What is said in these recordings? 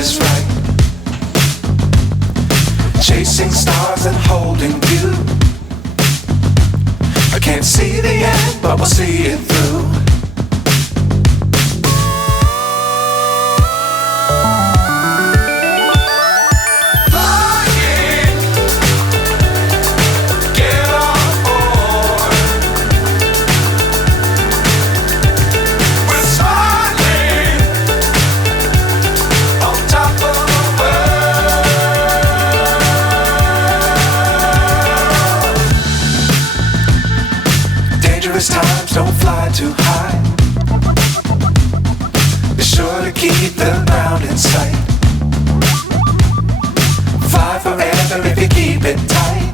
is right. Chasing stars and holding you. I can't see the end, but we'll see it through. Times don't fly too high. Be sure to keep the ground in sight. Fly forever if you keep it tight.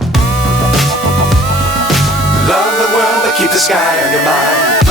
Love the world but keep the sky on your mind.